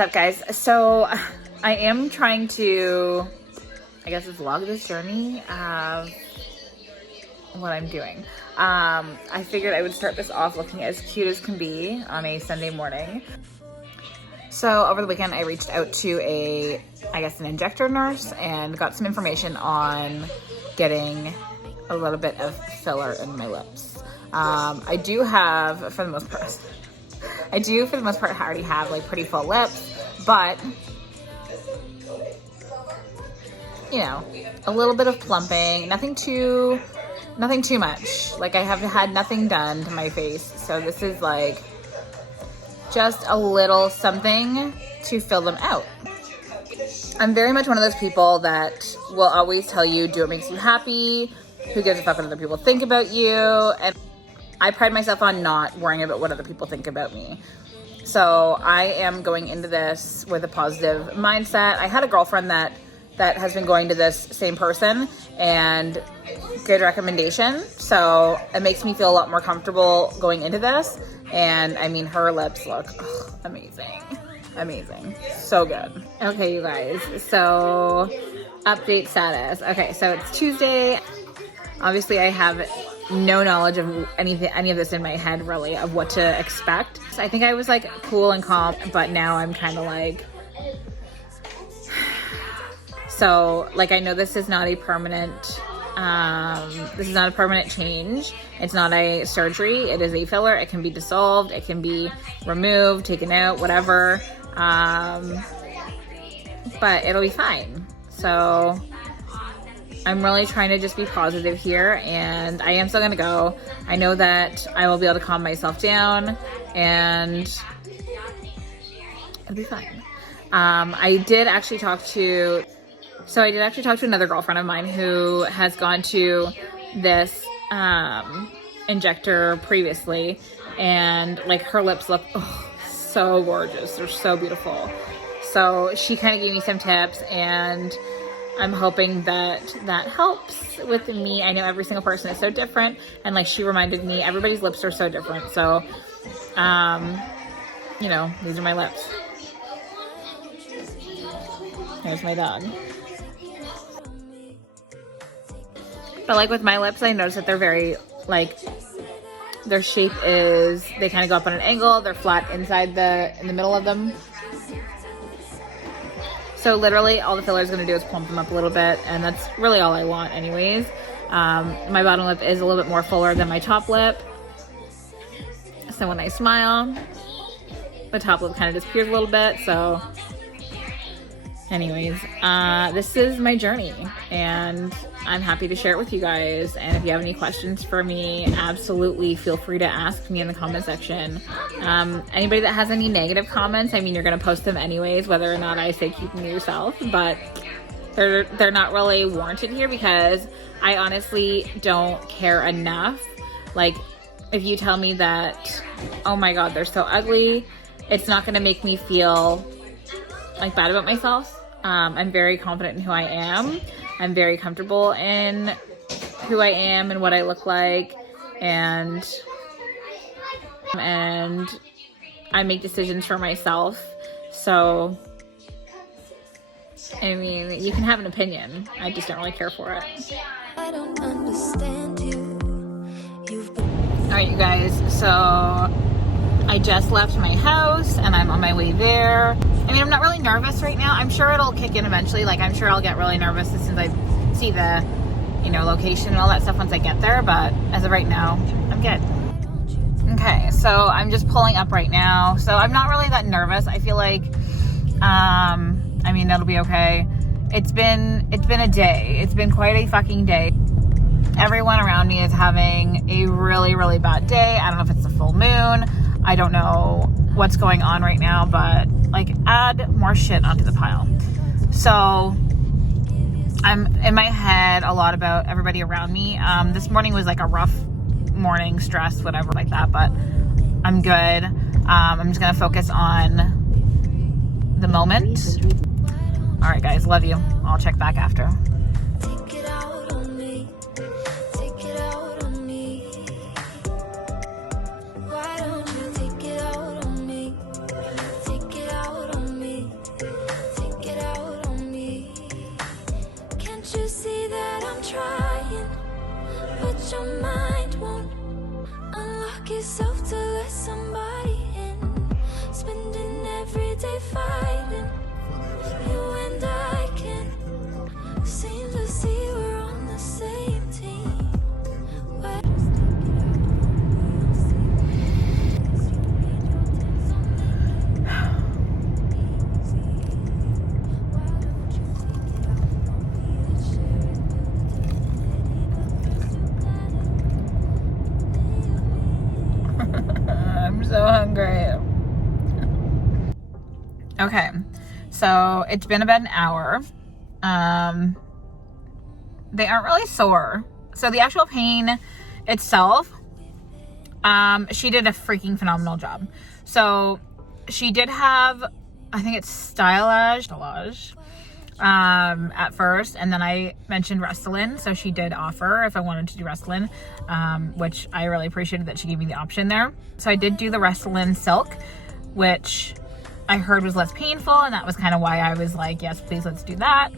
up, guys? So I am trying to, I guess, vlog this journey of what I'm doing. I figured I would start this off looking as cute as can be on a Sunday morning. So over the weekend, I reached out to an injector nurse and got some information on getting a little bit of filler in my lips. I do have, for the most part, already have like pretty full lips, but you know, a little bit of plumping, nothing too much. Like, I have had nothing done to my face, so this is like just a little something to fill them out. I'm very much one of those people that will always tell you, do what makes you happy, who gives a fuck what other people think about you, and I pride myself on not worrying about what other people think about me. So I am going into this with a positive mindset. I had a girlfriend that has been going to this same person, and good recommendation. So it makes me feel a lot more comfortable going into this. And I mean, her lips look amazing. Amazing. So good. Okay, you guys. So update status. Okay, so it's Tuesday. Obviously, I have no knowledge of any of this in my head, really, of what to expect. So I think I was like cool and calm, but now I'm kind of like, so like, I know this is not a permanent change. It's not a surgery. It is a filler. It can be dissolved. It can be removed, taken out, whatever. But it'll be fine. So I'm really trying to just be positive here, and I am still gonna go. I know that I will be able to calm myself down, and it'll be fine. I did actually talk to another girlfriend of mine who has gone to this injector previously, and like, her lips look so gorgeous. They're so beautiful. So she kind of gave me some tips, and I'm hoping that helps with me. I know every single person is so different, and like, she reminded me, everybody's lips are so different. So, you know, these are my lips. Here's my dog. But like with my lips, I noticed that they're very, like, their shape is, they kind of go up on an angle. They're flat inside in the middle of them. So literally all the filler is going to do is plump them up a little bit, and that's really all I want anyways. My bottom lip is a little bit more fuller than my top lip. So when I smile, the top lip kind of disappears a little bit. So anyways, this is my journey, and I'm happy to share it with you guys. And if you have any questions for me, absolutely feel free to ask me in the comment section. Anybody that has any negative comments, I mean, you're going to post them anyways, whether or not I say keep them to yourself, but they're not really warranted here, because I honestly don't care enough. Like, if you tell me that, oh my God, they're so ugly, it's not going to make me feel like bad about myself. I'm very confident in who I am. I'm very comfortable in who I am and what I look like, and I make decisions for myself. So, I mean, you can have an opinion. I just don't really care for it. I don't understand you. All right, you guys. So I just left my house and I'm on my way there. I mean, I'm not really nervous right now. I'm sure it'll kick in eventually. Like, I'm sure I'll get really nervous as soon as I see the, you know, location and all that stuff once I get there. But as of right now, I'm good. Okay, so I'm just pulling up right now. So I'm not really that nervous. I feel like, I mean, that'll be okay. It's been a day. It's been quite a fucking day. Everyone around me is having a really, really bad day. I don't know if it's the full moon. I don't know what's going on right now, but like, add more shit onto the pile. So I'm in my head a lot about everybody around me. This morning was like a rough morning, stress, whatever like that, but I'm good. I'm just gonna focus on the moment. All right, guys, love you. I'll check back after. Why don't you take it out on me? Take it out on me. 'cause your mind won't unlock yourself to let somebody in. Spending every day fighting. You and I can seem to see we're on the same team. But I'm so hungry. Okay, so it's been about an hour. They aren't really sore. So the actual pain itself, she did a freaking phenomenal job. So she did have, I think it's stylage at first, and then I mentioned Restylane, so she did offer if I wanted to do Restylane, which I really appreciated that she gave me the option there. So I did do the Restylane Silk, which I heard was less painful, and that was kind of why I was like, yes, please, let's do that.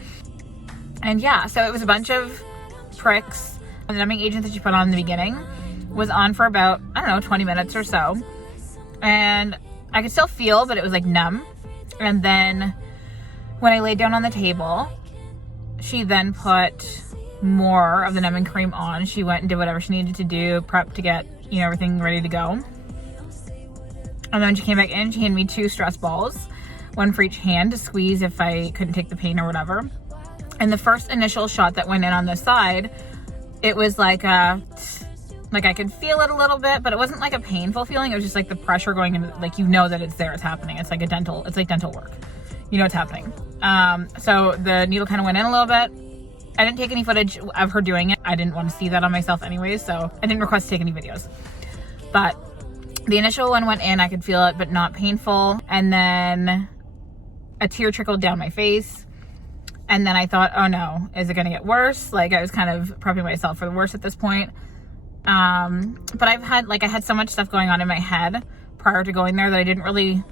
And yeah, so it was a bunch of pricks. The numbing agent that she put on in the beginning was on for about, I don't know, 20 minutes or so. And I could still feel, but it was like numb. And then when I laid down on the table, she then put more of the numbing cream on. She went and did whatever she needed to do, prep to get, you know, everything ready to go. And then she came back in, she handed me 2 stress balls, one for each hand to squeeze if I couldn't take the pain or whatever. And the first initial shot that went in on the side, it was like I could feel it a little bit, but it wasn't like a painful feeling. It was just like the pressure going in, like, you know that it's there, it's happening. It's like dental work. You know it's happening. So the needle kind of went in a little bit. I didn't take any footage of her doing it. I didn't want to see that on myself anyways, so I didn't request to take any videos. But the initial one went in, I could feel it, but not painful. And then a tear trickled down my face. And then I thought, oh no, is it gonna get worse? Like, I was kind of prepping myself for the worst at this point. But I had so much stuff going on in my head prior to going there that I didn't really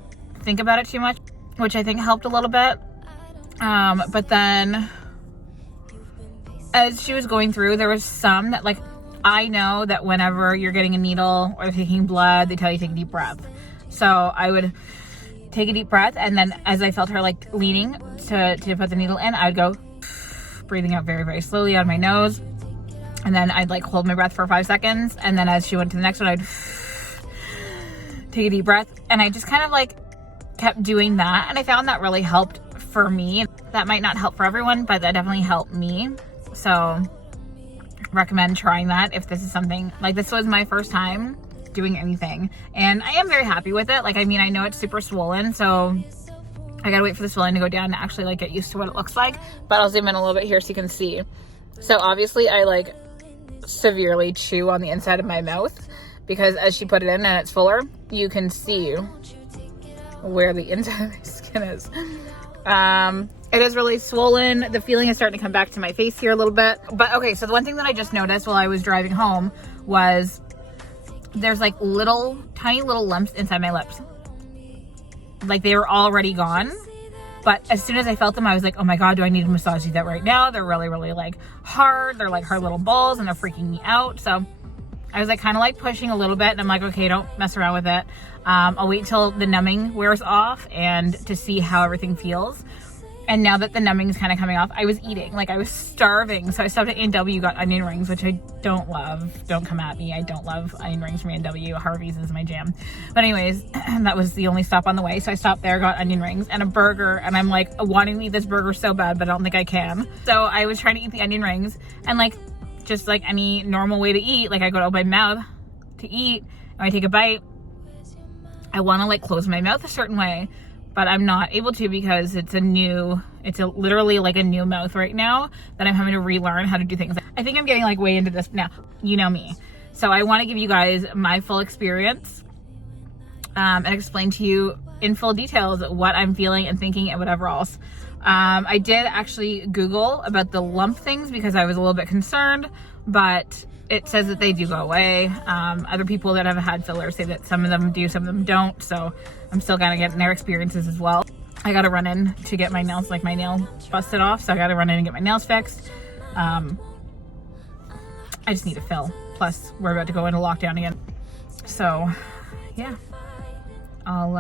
think about it too much, which I think helped a little bit. But then as she was going through, there was some that, like, I know that whenever you're getting a needle or taking blood, they tell you to take a deep breath. So I would take a deep breath, and then as I felt her like leaning to put the needle in, I would go breathing out very, very slowly on my nose. And then I'd like hold my breath for 5 seconds. And then as she went to the next one, I'd take a deep breath. And I just kind of like kept doing that. And I found that really helped for me. That might not help for everyone, but that definitely helped me. So recommend trying that if this is something, like, this was my first time doing anything. And I am very happy with it. Like, I mean, I know it's super swollen, so I gotta wait for the swelling to go down to actually like get used to what it looks like. But I'll zoom in a little bit here so you can see. So obviously I like severely chew on the inside of my mouth because as she put it in and it's fuller, you can see where the inside of my skin is. It is really swollen. The feeling is starting to come back to my face here a little bit. But okay, so the one thing that I just noticed while I was driving home was there's like tiny little lumps inside my lips. Like, they were already gone. But as soon as I felt them, I was like, oh my God, do I need to massage that right now? They're really, really like hard. They're like hard little balls and they're freaking me out. So I was like kind of like pushing a little bit and I'm like, okay, don't mess around with it. I'll wait till the numbing wears off and to see how everything feels. And now that the numbing is kind of coming off, I was eating, like I was starving. So I stopped at A&W, got onion rings, which I don't love. Don't come at me. I don't love onion rings from A&W. Harvey's is my jam. But anyways, that was the only stop on the way. So I stopped there, got onion rings and a burger. And I'm like wanting to eat this burger so bad, but I don't think I can. So I was trying to eat the onion rings and like, just like any normal way to eat, like I go to open my mouth to eat and I take a bite. I want to like close my mouth a certain way, but I'm not able to because it's literally like a new mouth right now that I'm having to relearn how to do things. I think I'm getting like way into this now, you know me. So I want to give you guys my full experience and explain to you in full details what I'm feeling and thinking and whatever else. I did actually Google about the lump things because I was a little bit concerned, but it says that they do go away. Other people that have had fillers say that some of them do, some of them don't. So I'm still kind of getting their experiences as well. I got to run in to get my nails, like my nail busted off. So I got to run in and get my nails fixed. I just need a fill. Plus, we're about to go into lockdown again. So, yeah, I'll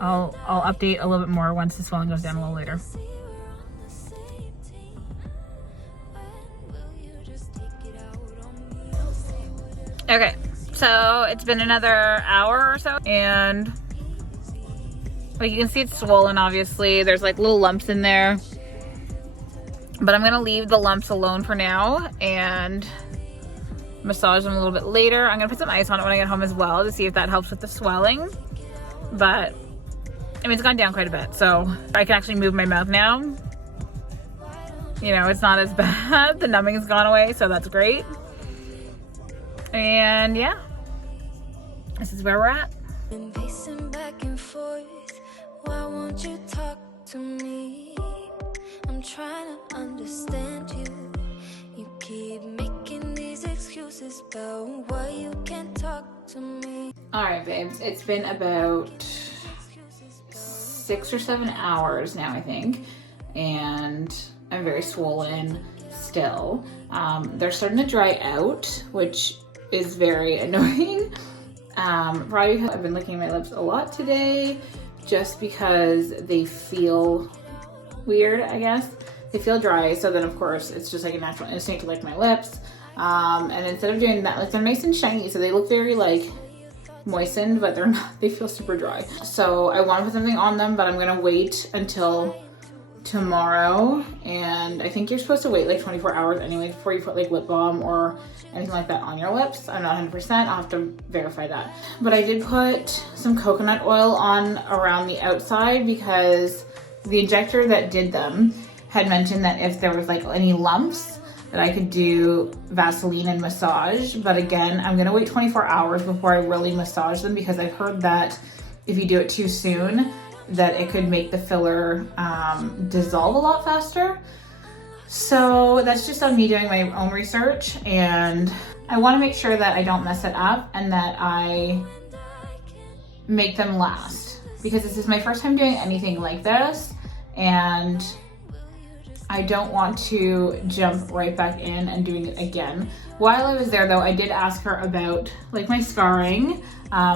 update a little bit more once the swelling goes down a little later. Okay, so it's been another hour or so, and like you can see it's swollen, obviously. There's like little lumps in there, but I'm gonna leave the lumps alone for now and massage them a little bit later. I'm gonna put some ice on it when I get home as well to see if that helps with the swelling. But I mean, it's gone down quite a bit, so I can actually move my mouth now. You know, it's not as bad. The numbing has gone away, so that's great. And yeah, this is where we're at. Been pacing back and forth. Why won't you talk to me? I'm trying to understand you. You keep making these excuses about why you can't talk to me. All right, babes, it's been about 6 or 7 hours now, I think, and I'm very swollen still. They're starting to dry out, which is very annoying. Probably because I've been licking my lips a lot today, just because they feel weird, I guess. They feel dry, so then of course it's just like a natural instinct to lick my lips. And instead of doing that, like, they're nice and shiny, so they look very like moistened, but they're not, they feel super dry. So I want to put something on them, but I'm gonna wait until tomorrow. And I think you're supposed to wait like 24 hours anyway before you put like lip balm or anything like that on your lips. I'm not 100%, I'll have to verify that. But I did put some coconut oil on around the outside because the injector that did them had mentioned that if there was like any lumps that I could do Vaseline and massage. But again, I'm gonna wait 24 hours before I really massage them because I've heard that if you do it too soon, that it could make the filler dissolve a lot faster. So that's just on me doing my own research, and I want to make sure that I don't mess it up and that I make them last, because this is my first time doing anything like this, and I don't want to jump right back in and doing it again. While I was there though, I did ask her about like my scarring,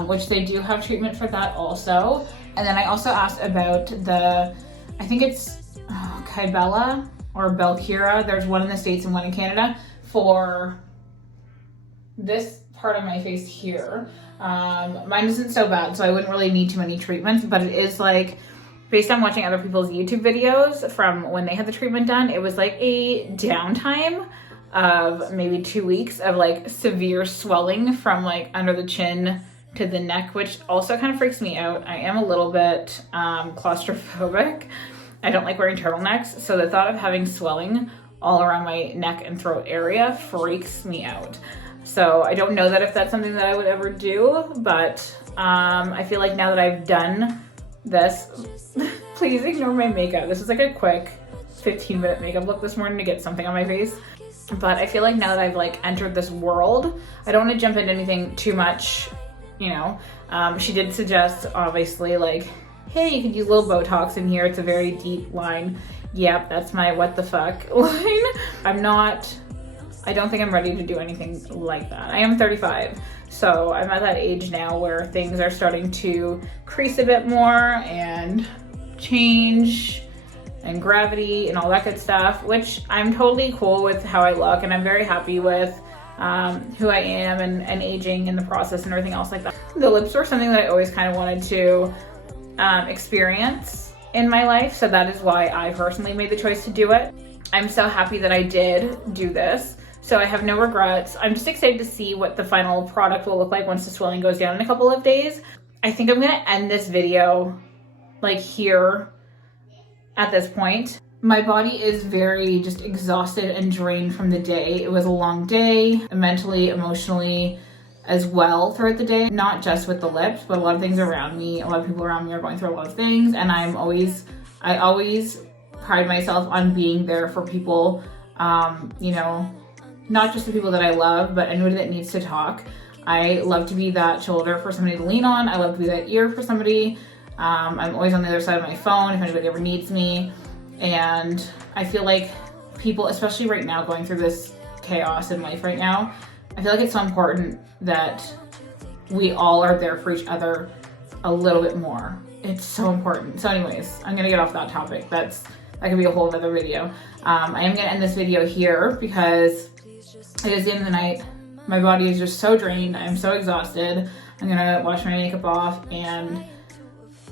which they do have treatment for that also. And then I also asked about the, I think it's Kybella or Belcura. There's one in the States and one in Canada for this part of my face here. Mine isn't so bad, so I wouldn't really need too many treatments, but it is like, based on watching other people's YouTube videos from when they had the treatment done, it was like a downtime of maybe 2 weeks of like severe swelling from like under the chin to the neck, which also kind of freaks me out. I am a little bit claustrophobic. I don't like wearing turtlenecks, so the thought of having swelling all around my neck and throat area freaks me out. So I don't know that if that's something that I would ever do, but I feel like now that I've done this, please ignore my makeup. This is like a quick 15-minute makeup look this morning to get something on my face. But I feel like now that I've like entered this world, I don't want to jump into anything too much, you know. She did suggest, obviously, like, hey, you could use a little Botox in here. It's a very deep line. Yep, that's my what the fuck line. I don't think I'm ready to do anything like that. I am 35, so I'm at that age now where things are starting to crease a bit more and change and gravity and all that good stuff, which I'm totally cool with how I look, and I'm very happy with who I am and aging in the process and everything else like that. The lips were something that I always kind of wanted to experience in my life, so that is why I personally made the choice to do it. I'm so happy that I did do this, so I have no regrets. I'm just excited to see what the final product will look like once the swelling goes down in a couple of days. I think I'm gonna end this video like here at this point. My body is very just exhausted and drained from the day. It was a long day, mentally, emotionally as well throughout the day, not just with the lips, but a lot of things around me. A lot of people around me are going through a lot of things, and I always pride myself on being there for people, you know, not just the people that I love, but anybody that needs to talk. I love to be that shoulder for somebody to lean on. I love to be that ear for somebody. I'm always on the other side of my phone if anybody ever needs me. And I feel like people, especially right now, going through this chaos in life right now, I feel like it's so important that we all are there for each other a little bit more. It's so important. So anyways, I'm gonna get off that topic. That could be a whole other video. I am gonna end this video here because it is the end of the night. My body is just so drained. I'm so exhausted. I'm gonna wash my makeup off and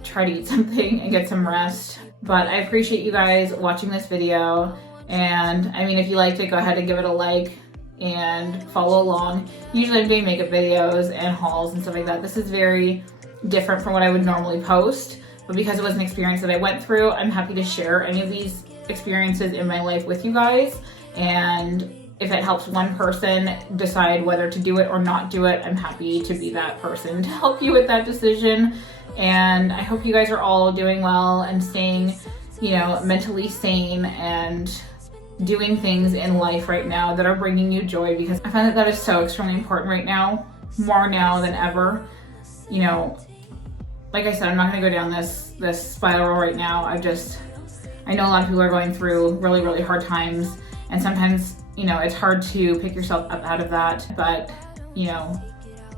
try to eat something and get some rest. But I appreciate you guys watching this video. And I mean, if you liked it, go ahead and give it a like and follow along. Usually I'm doing makeup videos and hauls and stuff like that. This is very different from what I would normally post, but because it was an experience that I went through, I'm happy to share any of these experiences in my life with you guys. And if it helps one person decide whether to do it or not do it, I'm happy to be that person to help you with that decision. And I hope you guys are all doing well and staying, you know, mentally sane and doing things in life right now that are bringing you joy, because I find that is so extremely important right now, more now than ever. You know, like I said, I'm not gonna go down this spiral right now. I know a lot of people are going through really, really hard times, and sometimes, you know, it's hard to pick yourself up out of that, but you know,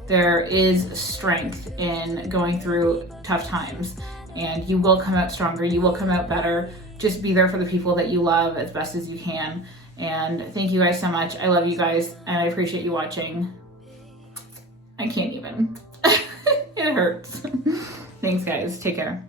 there is strength in going through tough times, and you will come out stronger, you will come out better. Just be there for the people that you love as best as you can. And thank you guys so much. I love you guys and I appreciate you watching. I can't even. It hurts. Thanks guys. Take care.